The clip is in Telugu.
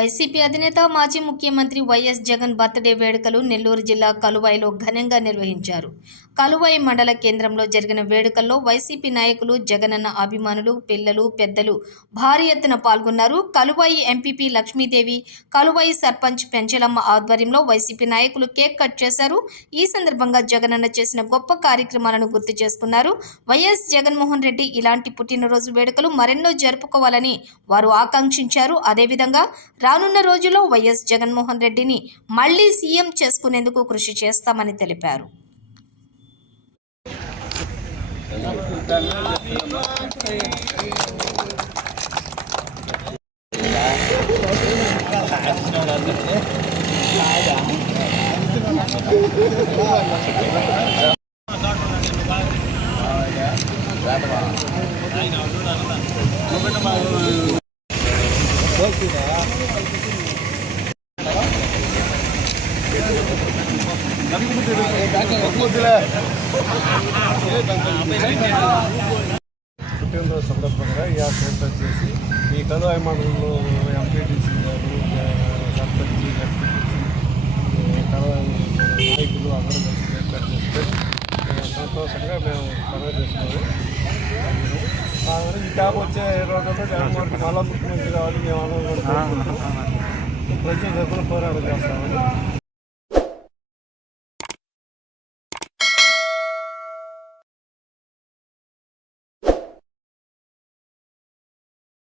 వైసీపీ అధినేత మాజీ ముఖ్యమంత్రి వైఎస్ జగన్ బర్త్డే వేడుకలు నెల్లూరు జిల్లా కలువాయిలో ఘనంగా నిర్వహించారు. కలువాయి మండల కేంద్రంలో జరిగిన వేడుకల్లో వైసీపీ నాయకులు, జగనన్న అభిమానులు, పిల్లలు, పెద్దలు భారీ ఎత్తున పాల్గొన్నారు. కలువాయి ఎంపీపీ లక్ష్మీదేవి, కలువాయి సర్పంచ్ పెంచలమ్మ ఆధ్వర్యంలో వైసీపీ నాయకులు కేక్ కట్ చేశారు. ఈ సందర్భంగా జగనన్న చేసిన గొప్ప కార్యక్రమాలను గుర్తు చేసుకున్నారు. వైఎస్ జగన్మోహన్ రెడ్డి ఇలాంటి పుట్టినరోజు వేడుకలు మరెన్నో జరుపుకోవాలని వారు ఆకాంక్షించారు. అదేవిధంగా రానున్న రోజుల్లో వైఎస్ జగన్మోహన్ రెడ్డిని మళ్లీ సీఎం చేసుకునేందుకు కృషి చేస్తామని తెలిపారు. పుట్టినరోజు సందర్భంగా ఈ యాత్ర చేసి ఈ కలువాయి మండలంలో ఎంపీటీసీ గారు, సర్పంచ్, కలువాయి నాయకులు అందరూ కలిసి ఏర్పాటు చేస్తే సంతోషంగా మేము పండుగ చేసుకున్నాము. ఈ క్యాబ్ వచ్చే రోజుల్లో జగన్మోహన్ మళ్ళా ముఖ్యమంత్రి కావాలి మేము అందరం కూడా ప్రజల తరఫున పోరాటం చేస్తామని